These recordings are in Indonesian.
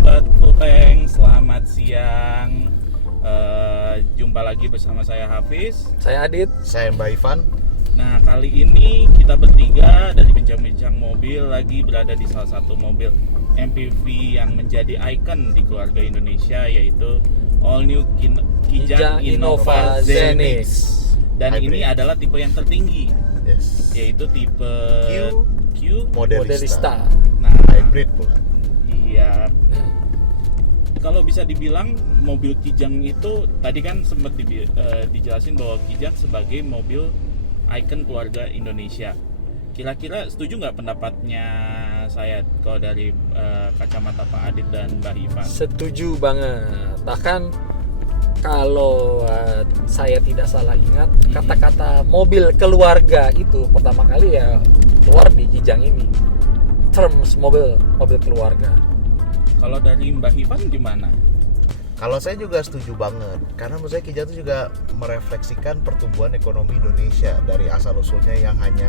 Sobat Fulltank, selamat siang. Jumpa lagi bersama saya Hafiz. Saya Adit. Saya Mbak Ivan. Nah, kali ini kita bertiga dari bincang-bincang mobil lagi berada di salah satu mobil MPV yang menjadi ikon di keluarga Indonesia, yaitu All New Kijang Innova Zenix. Dan Hybrid. ini adalah tipe yang tertinggi, Yes. yaitu tipe Q Modelista. Nah, Hybrid pula. iya. Kalau bisa dibilang mobil Kijang itu tadi kan sempat dijelasin bahwa Kijang sebagai mobil ikon keluarga Indonesia. Kira-kira setuju nggak pendapatnya saya kalau dari kacamata Pak Adit dan Mbak Ivan? Setuju banget. Bahkan kalau saya tidak salah ingat, kata-kata mobil keluarga itu pertama kali ya keluar di Kijang ini. Terms mobil keluarga. Kalau dari Mbak Ivan gimana? Kalau saya juga setuju banget, karena menurut saya Kijang itu juga merefleksikan pertumbuhan ekonomi Indonesia dari asal-usulnya yang hanya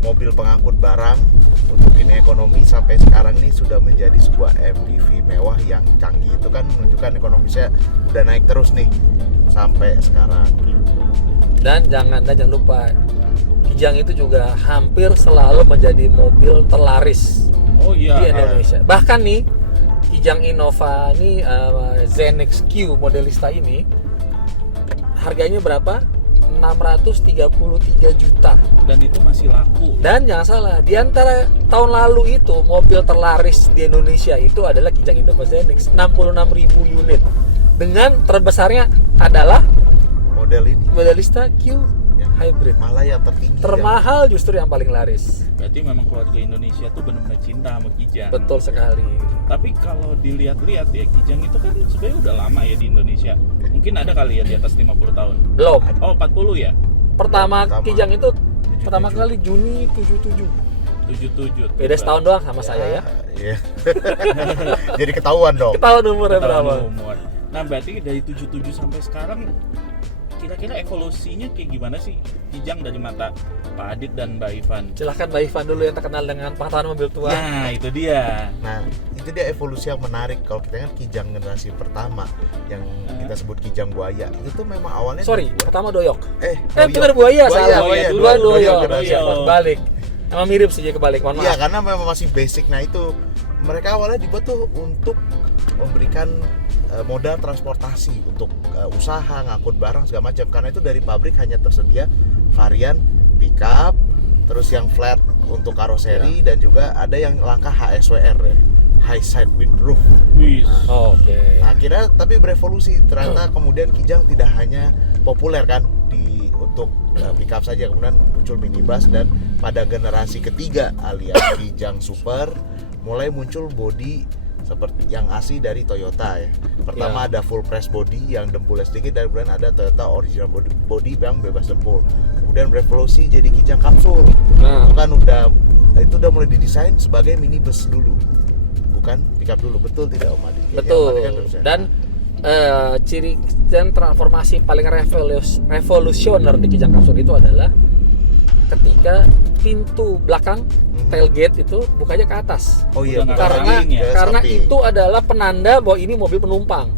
mobil pengangkut barang untuk ini ekonomi sampai sekarang ini sudah menjadi sebuah MPV mewah yang canggih. Itu kan menunjukkan ekonomi saya udah naik terus nih sampai sekarang gitu. Dan jangan lupa, Kijang itu juga hampir selalu menjadi mobil terlaris Oh iya. di Indonesia. Bahkan nih Kijang Innova ini Zenix Q Modelista ini harganya berapa? 633 juta. Dan itu masih laku. Dan jangan salah, di antara tahun lalu itu mobil terlaris di Indonesia itu adalah Kijang Innova Zenix, 66.000 unit. Dengan terbesarnya adalah Model ini Modelista Q yang Hybrid. malah yang tertinggi. Termahal justru yang paling laris. Berarti memang keluarga Indonesia tuh benar-benar cinta sama Kijang. Betul sekali. Tapi kalau dilihat-lihat ya, Kijang itu kan sebenarnya udah lama ya di Indonesia. Mungkin ada kali ya di atas 50 tahun. Belum. Oh, 40 ya? Pertama Kijang itu 77. pertama kali Juni 77. 77. Beda setahun doang sama saya ya. Iya. Jadi ketahuan dong. Ketahuan umurnya Tahun berapa? umur. Nah, berarti dari 77 sampai sekarang kira-kira evolusinya kayak gimana sih Kijang dari mata Pak Adit dan Mbak Ivan? Silahkan Mbak Ivan dulu yang terkenal dengan pengetahuan mobil tua. Nah, itu dia. Nah, itu dia evolusi yang menarik. Kalau kita kan Kijang generasi pertama yang kita sebut Kijang Buaya, itu memang awalnya Sorry, dibuat- pertama doyok. Doyok. Bener buaya salah. Buaya, Dua doyok. generasi Doyok. pertama. Balik. Emang mirip sih kebalik, mohon Iya, maaf. karena memang masih basic. Nah, itu mereka awalnya dibuat tuh untuk memberikan modal transportasi untuk usaha, ngangkut barang segala macam. Karena itu dari pabrik hanya tersedia varian pickup, terus yang flat untuk karoseri, dan juga ada yang langkah HSWR ya, high side with roof. Wih. Oke. Akhirnya tapi berevolusi, ternyata kemudian Kijang tidak hanya populer kan untuk pickup saja, kemudian muncul minibus, dan pada generasi ketiga alias Kijang Super mulai muncul bodi seperti yang asli dari Toyota ya. Pertama ada full press body yang dempulnya sedikit, dan kemudian ada Toyota original body yang bebas dempul. Kemudian berevolusi jadi Kijang kapsul. Nah. Itu udah mulai didesain sebagai minibus dulu, bukan pickup dulu. Betul tidak Om Adit? Kayaknya Betul. Om Adit kan terus ya. Dan ciri dan transformasi paling revolusioner di Kijang kapsul itu adalah ketika pintu belakang tailgate itu bukanya ke atas. Oh iya, Udah nggak Karena samping ya? karena Samping. itu adalah penanda bahwa ini mobil penumpang.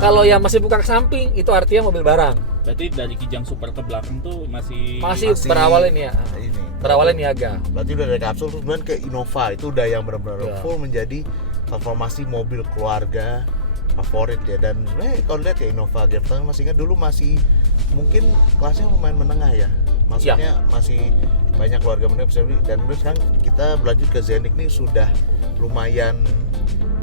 Kalau yang masih buka ke samping itu artinya mobil barang. Berarti dari Kijang Super ke belakang tuh masih Masih berawalnya nih ya. ini. Berawalnya niaga. Berarti udah dari kapsul terus kemudian ke Innova, itu udah yang benar-benar Ya. full menjadi transformasi mobil keluarga favorit ya. Dan sebenarnya kalau lihat ya Innova Gapton masih ingat dulu masih mungkin kelasnya lumayan menengah ya. Maksudnya masih banyak keluarga menengah bisa beli, dan kemudian sekarang kita berlanjut ke Zenix ini sudah lumayan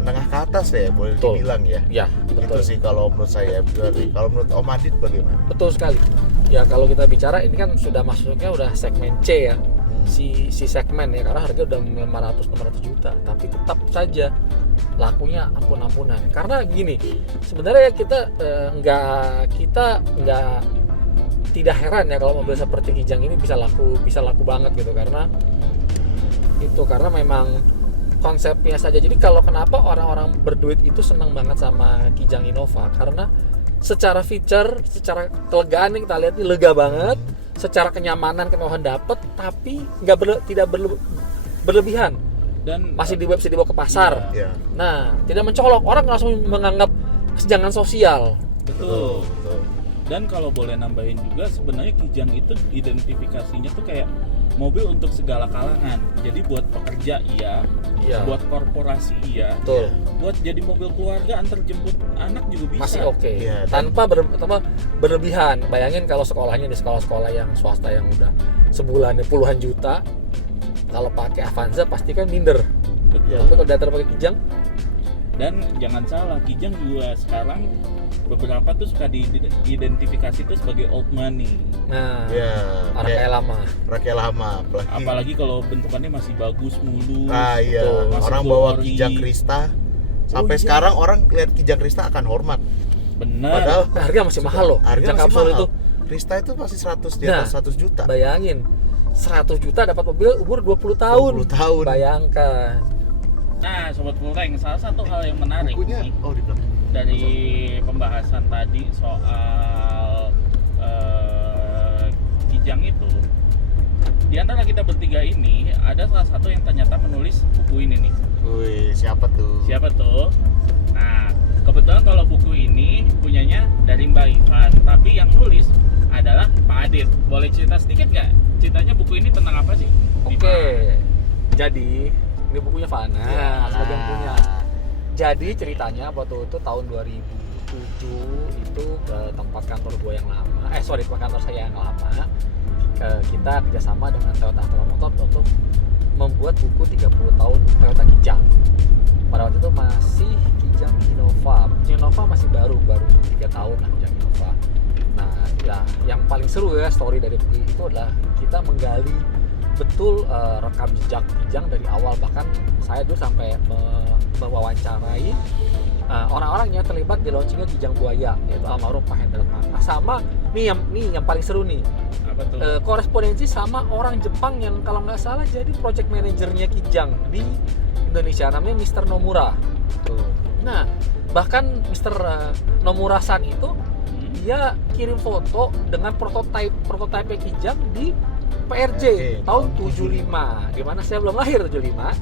menengah ke atas ya, boleh Betul. dibilang ya. Ya, Itu betul. sih kalau menurut saya. Berarti kalau menurut Om Adit bagaimana? Betul sekali. Ya kalau kita bicara ini kan sudah masuknya udah segmen C ya. Si segmen ya, karena harga udah 500-600 juta, tapi tetap saja lakunya ampun-ampunan. Karena gini, sebenarnya kita nggak tidak heran ya kalau mobil seperti Kijang ini bisa laku banget gitu, karena memang konsepnya saja. Jadi kalau kenapa orang-orang berduit itu senang banget sama Kijang Innova, karena secara feature, secara kelegaan kita lihat ini lega banget, secara kenyamanan kemewahan dapat, tapi tidak berlebihan. Dan masih bisa dibawa ke pasar. Iya. Nah, tidak mencolok, orang langsung menganggap kesenjangan sosial. betul. Betul. Dan kalau boleh nambahin juga, sebenarnya Kijang itu identifikasinya tuh kayak mobil untuk segala kalangan. Jadi buat pekerja iya, Iya. buat korporasi iya, Betul. buat jadi mobil keluarga antar jemput anak juga bisa. Masih oke. Iya, dan- Tanpa berlebihan. Bayangin kalau sekolahnya di sekolah-sekolah yang swasta yang udah sebulannya puluhan juta, kalau pakai Avanza pasti kan minder. Betul. Iya. Tapi kalau datang pakai Kijang, Dan jangan salah, Kijang juga sekarang beberapa tuh suka diidentifikasi tuh sebagai old money. nah, Ya, orang kayak lama. rakyat lama, Apalagi kalau bentukannya masih bagus, mulus. Ah iya, Betul. Masih orang bawa glory. Kijang Krista. Sampai iya. sekarang orang lihat Kijang Krista akan hormat. Bener. Padahal Harga masih mahal loh. harga Kijang masih kapsul mahal. itu. Krista itu masih 100 di Nah, atas 100 juta. Bayangin, 100 juta dapat mobil umur 20 tahun. 20 tahun. Bayangkan. Nah, Sobat Pulreng, salah satu hal yang menarik Bukunya nih, oh di belakang. dari pembahasan tadi soal Kijang itu, di antara kita bertiga ini ada salah satu yang ternyata menulis buku ini nih. Wih, siapa tuh? Siapa tuh? Nah, kebetulan kalau buku ini punyanya dari Mbak Ivan, tapi yang nulis adalah Pak Adit. Boleh cerita sedikit nggak? Ceritanya buku ini tentang apa sih? Oke. Jadi, ini bukunya Fana, sebagian punya. Jadi ceritanya waktu itu tahun 2007 itu ke tempat kantor gue yang lama, tempat kantor saya yang lama, kita kerjasama dengan Toyota Astra Motor untuk membuat buku 30 tahun Toyota Kijang. Pada waktu itu masih Kijang Innova. Kijang Innova masih baru 3 tahun lah Kijang Innova. Nah, ya yang paling seru ya story dari buku itu adalah kita menggali betul rekam jejak Kijang dari awal. Bahkan saya dulu sampai mewawancarai orang-orang yang terlibat di launchingnya Kijang Buaya, yaitu almarhum Pak Hendra Mata. Sama nih yang paling seru nih, Apa tuh? korespondensi sama orang Jepang yang kalau nggak salah jadi project manajernya Kijang di Indonesia, namanya Mr. Nomura. Tuh. Nah, bahkan Mr. Nomura-san itu dia kirim foto dengan prototipe Kijang di PRJ tahun 75, di mana saya belum lahir 75.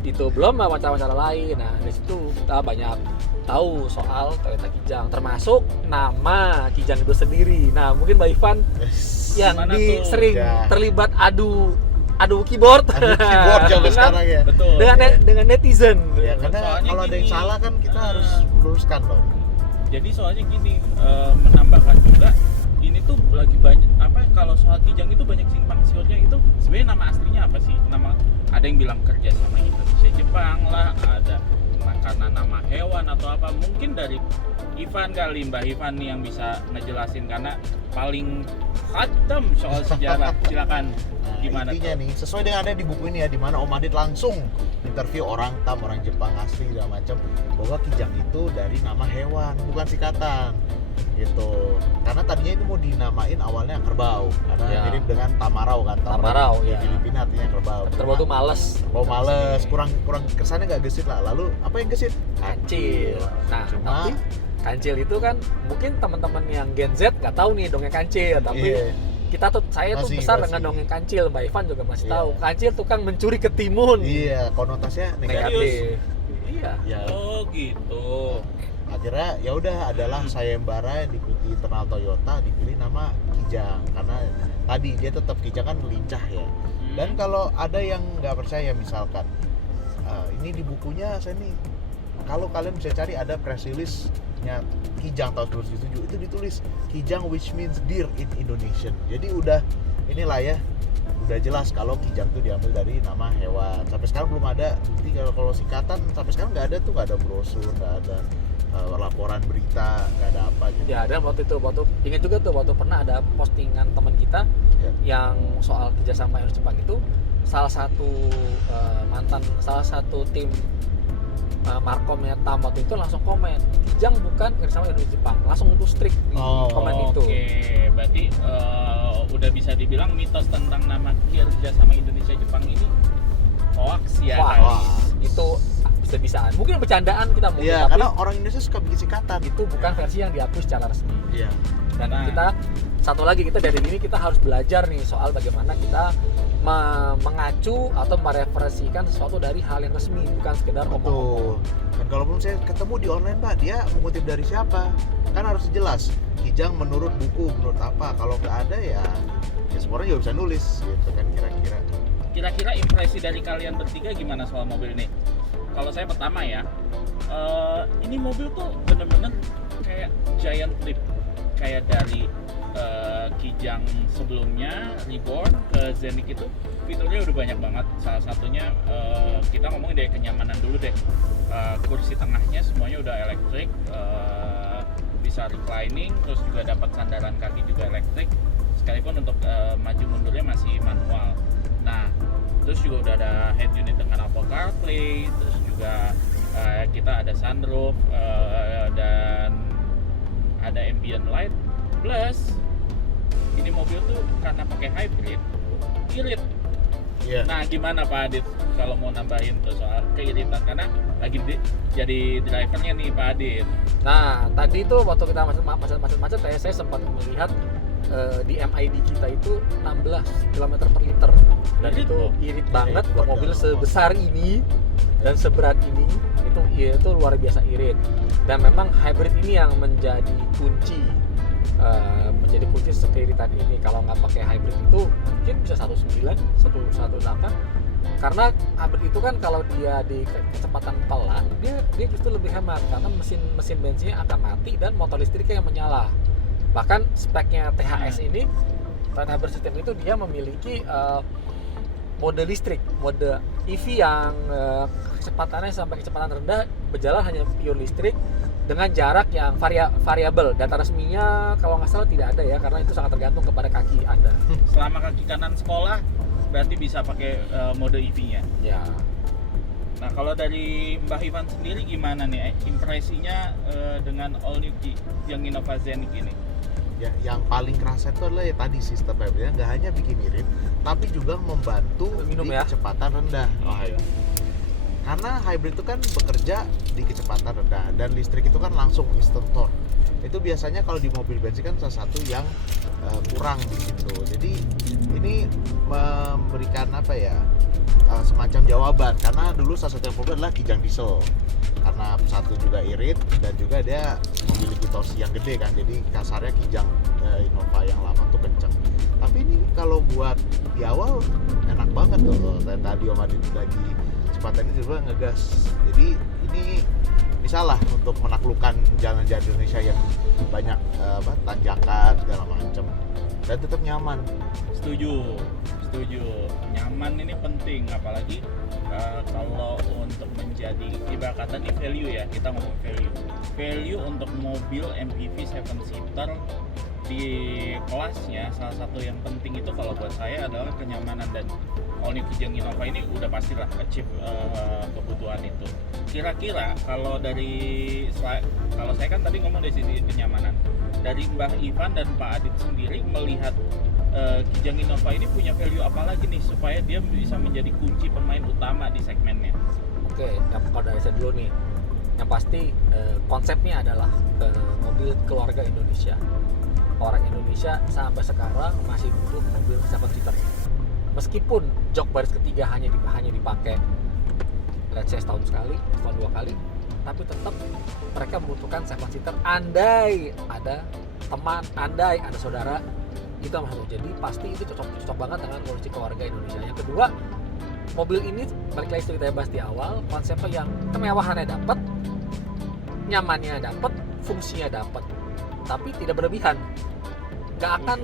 Itu belum wawancara-wawancara lain. Nah, dari situ kita banyak tahu soal Toyota Kijang, termasuk nama Kijang itu sendiri. Nah, mungkin Mbak Ivan yang Gimana tuh? sering Ya. terlibat adu keyboard, Ada keyboard zaman Dengan- sekarang ya. Betul. dengan netizen. Ya, karena Soalnya kalau ada yang gini, salah kan kita harus meluruskan dong. Jadi soalnya gini, menambahkan juga ini tuh lagi banyak apa kalau soal Kijang itu banyak simpang siurnya. Itu sebenarnya nama aslinya apa sih? Nama ada yang bilang kerja sama Indonesia Jepang lah, ada karena nama hewan atau apa. Mungkin dari Ivan kali, Mbak Ivan nih yang bisa ngejelasin karena paling khatam soal sejarah. Silakan. Gimana Intinya tuh? nih, sesuai dengan ada di buku ini ya, di mana Om Adit langsung interview orang Jepang asli segala macam, bahwa Kijang itu dari nama hewan, bukan singkatan gitu. Karena tadinya itu mau dinamain awalnya kerbau, karena Ya. mirip dengan tamarau kan. Tamarau, di ya. Filipina artinya kerbau. Kerbau tuh males. Oh males, kurang kesannya nggak gesit lah. Lalu apa yang gesit? Kancil. Nah, Cuma tapi kancil itu kan mungkin teman-teman yang Gen Z nggak tahu nih dongeng kancil, tapi iya, saya tuh Masih, besar masih. dengan dongeng kancil. Mbak Ivan juga masih Iya. tahu. Kancil tukang mencuri ketimun. iya, konotasinya negatif. Negatif. Iya. Ya, Oh gitu. akhirnya ya udah adalah sayembara yang diikuti internal Toyota, dipilih nama Kijang karena tadi dia tetap Kijang kan lincah ya. Dan kalau ada yang nggak percaya misalkan ini di bukunya saya nih, kalau kalian bisa cari ada press release-nya Kijang tahun 2007 itu ditulis Kijang which means deer in Indonesian. Jadi udah inilah ya, udah jelas kalau Kijang itu diambil dari nama hewan. Sampai sekarang belum ada bukti kalau singkatan, sampai sekarang nggak ada brosur, nggak ada laporan berita, nggak ada apa gitu. Ya, dan waktu ingat juga tuh waktu pernah ada postingan teman kita Ya. yang soal kerjasama Indonesia Jepang itu salah satu tim Markomnya Tam waktu itu langsung komen Kijang bukan kerjasama Indonesia Jepang, langsung tuh strict di komen itu. Oke, berarti udah bisa dibilang mitos tentang nama kerjasama Indonesia Jepang ini hoax ya. Wah, guys. itu bisa-bisaan. Mungkin bercandaan kita mungkin, Iya, tapi karena orang Indonesia suka bikin singkatan. itu bukan versi yang diakui secara resmi. Iya. Dan Nah. kita satu lagi, kita dari ini kita harus belajar nih soal bagaimana kita mengacu atau mereferensikan sesuatu dari hal yang resmi, bukan sekedar omong-omong. Betul. Dan kalaupun saya ketemu di online Pak, dia mengutip dari siapa? Kan harus jelas. Kijang menurut buku, menurut apa? Kalau nggak ada ya semua orang juga bisa nulis gitu kan kira-kira. Kira-kira impresi dari kalian bertiga gimana soal mobil ini? Kalau saya pertama ya, ini mobil tuh bener-bener kayak giant leap, kayak dari Kijang sebelumnya Reborn ke Scenic itu fiturnya udah banyak banget. Salah satunya kita ngomongin dari kenyamanan dulu deh. Kursi tengahnya semuanya udah elektrik, bisa reclining, terus juga dapat sandaran kaki juga elektrik. Sekalipun untuk maju mundurnya masih manual. Nah, terus juga udah ada head unit dengan Apple CarPlay, terus juga kita ada sunroof dan ada ambient light. Plus ini mobil tuh karena pakai hybrid, irit. Iya. Nah, gimana Pak Adit kalau mau nambahin tuh soal keiritan, karena lagi jadi drivernya nih Pak Adit. Nah, tadi tuh waktu kita macet saya sempat melihat di MID kita itu 16 km per liter, dan Irit itu loh. irit banget buat ke mobil dalam sebesar ini dan seberat ini. Itu luar biasa irit, dan memang hybrid ini yang menjadi kunci keiritan ini. Kalau nggak pakai hybrid itu mungkin bisa 19, 118, karena hybrid itu kan kalau dia di kecepatan pelan dia justru lebih hemat, karena mesin bensinnya akan mati dan motor listriknya yang menyala. Bahkan speknya THS ini, Trend Hybrid System itu dia memiliki mode listrik, mode EV yang kecepatannya sampai kecepatan rendah berjalan hanya pure listrik dengan jarak yang variabel. Data resminya kalau nggak salah tidak ada ya, karena itu sangat tergantung kepada kaki Anda. Selama kaki kanan sekolah berarti bisa pakai mode EV-nya. Ya. Nah, kalau dari Mbah Ivan sendiri gimana nih impresinya dengan all new Kijang Innova Scenic ini? Ya, yang paling kerasa itu adalah ya tadi sistem hybridnya nggak hanya bikin irit, tapi juga membantu Minum di ya? kecepatan rendah. Oh, iya. Karena hybrid itu kan bekerja di kecepatan rendah dan listrik itu kan langsung instant torque. Itu biasanya kalau di mobil bensin kan salah satu yang kurang di situ. Jadi ini memberikan apa ya, semacam jawaban, karena dulu salah satu yang populer adalah Kijang diesel, karena satu juga irit dan juga dia memiliki torsi yang gede kan, jadi kasarnya Kijang Innova yang lama tuh kenceng. Tapi ini kalau buat di awal enak banget tuh, kayak tadi Om Adit lagi kecepatannya juga ngegas. Jadi ini bisa lah untuk menaklukkan jalan-jalan Indonesia yang banyak tanjakan segala macam dan tetap nyaman. Setuju. Nyaman ini penting, apalagi kalau untuk menjadi ibarat kata di value ya, kita ngomong value untuk mobil MPV 7 seater di kelasnya. Salah satu yang penting itu kalau buat saya adalah kenyamanan, dan all new Kijang Innova ini udah pastilah achieve kebutuhan itu. Kira-kira kalau saya kan tadi ngomong dari sisi kenyamanan, dari Mbah Ivan dan Pak Adit sendiri melihat Kijang Innova ini punya value apa lagi nih supaya dia bisa menjadi kunci pemain utama di segmennya? Oke, kalau dari saya dulu nih, yang pasti konsepnya adalah mobil keluarga Indonesia. Orang Indonesia sampai sekarang masih butuh mobil 7 seater. Meskipun jok baris ketiga hanya dipakai let's say setahun sekali, setahun 2 kali, tapi tetap mereka membutuhkan 7 seater. Andai ada teman, andai ada saudara, itu yang masuk. Jadi pasti itu cocok banget dengan kondisi keluarga Indonesia. Yang kedua, mobil ini balik lagi kita bahas di awal, konsepnya yang kemewahannya dapat, nyamannya dapat, fungsinya dapat, tapi tidak berlebihan. Nggak akan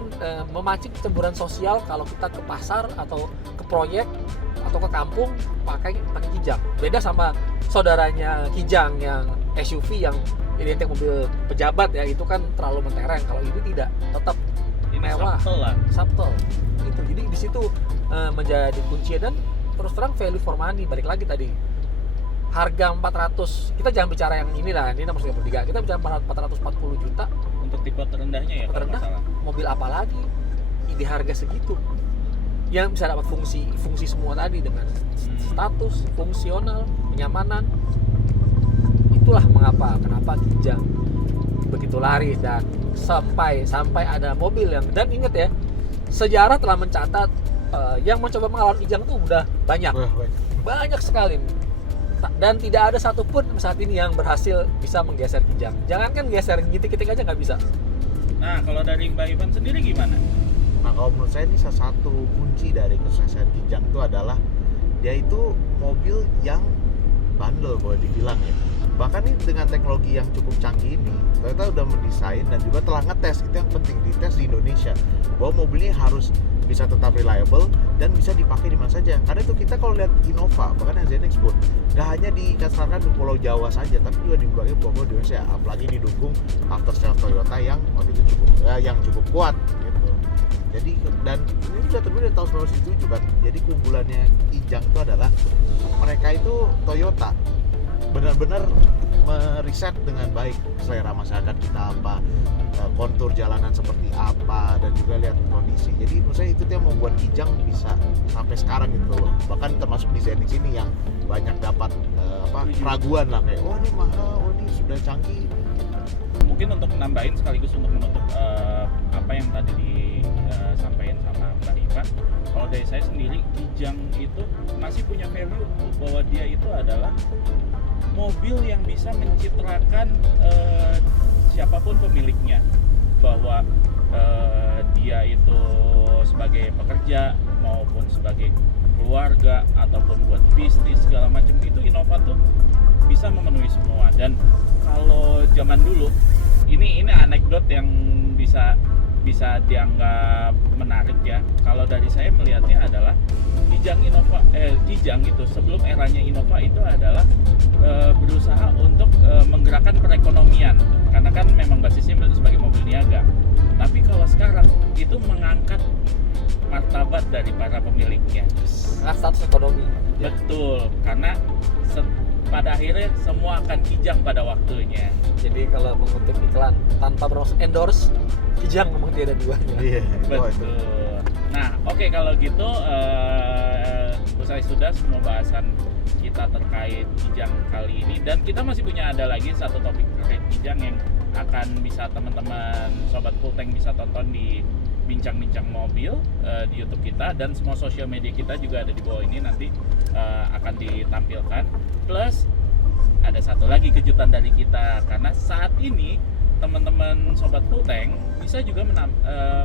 memancing kecemburuan sosial kalau kita ke pasar atau ke proyek atau ke kampung pakai Kijang. Beda sama saudaranya Kijang yang SUV yang identik mobil pejabat ya, itu kan terlalu mentereng. Kalau ini tidak, tetap Ini mewah, subtle. Itu jadi di situ menjadi kunci, dan terus terang value for money. Balik lagi tadi, harga 400, kita jangan bicara yang ini lah, ini nomor 33, kita bicara 440 juta Untuk tipe terendahnya ya, kalau terendah, nggak salah. mobil apa lagi di harga segitu yang bisa dapat fungsi semua tadi dengan status, fungsional, kenyamanan. Itulah kenapa Kijang begitu laris, dan sampai ada mobil yang, dan ingat ya, sejarah telah mencatat yang mencoba melawan Kijang tuh udah banyak sekali, dan tidak ada satupun saat ini yang berhasil bisa menggeser Kijang. Jangankan geser, gitik-gitik aja nggak bisa. Nah, kalau dari Mbak Ivan sendiri gimana? Nah, kalau menurut saya ini salah satu kunci dari kesuksesan Kijang itu adalah dia itu mobil yang bandel boleh dibilang ya. Bahkan ini dengan teknologi yang cukup canggih ini, Toyota udah mendesain dan juga telah ngetes, itu yang penting, dites di Indonesia, bahwa mobilnya harus bisa tetap reliable dan bisa dipakai di mana saja. Karena itu kita kalau lihat Innova, bahkan yang ZNX pun gak hanya dikasarkan di Pulau Jawa saja, tapi juga di berbagai pulau di Indonesia. Apalagi didukung after sales Toyota yang waktu itu cukup kuat gitu. Jadi, dan ini sudah terbukti dari tahun 1997 kan. Jadi keunggulannya Kijang itu adalah mereka itu Toyota benar-benar meriset dengan baik selera masyarakat kita apa, kontur jalanan seperti apa, dan juga lihat kondisi. Jadi menurut saya itu yang membuat Kijang bisa sampai sekarang gitu loh. Bahkan termasuk di ZNX ini yang banyak dapat keraguan lah, kayak oh ini mahal, oh ini sudah canggih. Mungkin untuk menambahin sekaligus untuk menutup apa yang tadi disampaikan sama Mbak Ivan, kalau dari saya sendiri, Kijang itu masih punya value bahwa dia itu adalah mobil yang bisa mencitrakan siapapun pemiliknya, bahwa dia itu sebagai pekerja maupun sebagai keluarga ataupun buat bisnis segala macam, itu Innova tuh bisa memenuhi semua. Dan kalau zaman dulu, ini anekdot yang bisa dianggap menarik ya. Kalau dari saya melihatnya adalah Kijang itu sebelum eranya Innova itu adalah berusaha untuk menggerakkan perekonomian, karena kan memang basisnya sebagai mobil niaga. Tapi kalau sekarang itu mengangkat martabat dari para pemiliknya, Status ekonomi. betul, karena pada akhirnya semua akan Kijang pada waktunya. Jadi kalau mengutip iklan tanpa endorse, Kijang memang dia ada duanya. Iya, Betul. Nah, oke, kalau gitu usai sudah semua bahasan kita terkait Kijang kali ini, dan kita masih punya ada lagi satu topik terkait Kijang yang akan bisa teman-teman sobat Full Tank bisa tonton di bincang-bincang mobil di YouTube kita, dan semua sosial media kita juga ada di bawah ini, nanti akan ditampilkan. Plus ada satu lagi kejutan dari kita, karena saat ini teman-teman sobat Full Tank bisa juga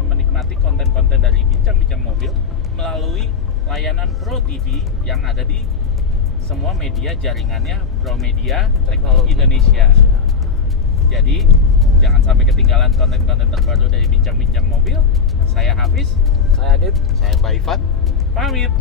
menikmati konten-konten dari bincang-bincang mobil melalui layanan Pro TV yang ada di semua media jaringannya Promedia Teknologi Indonesia. Jadi jangan sampai ketinggalan konten-konten terbaru dari bincang-bincang mobil. Saya Hafiz, Saya Adit. saya Mbak Ivan. pamit.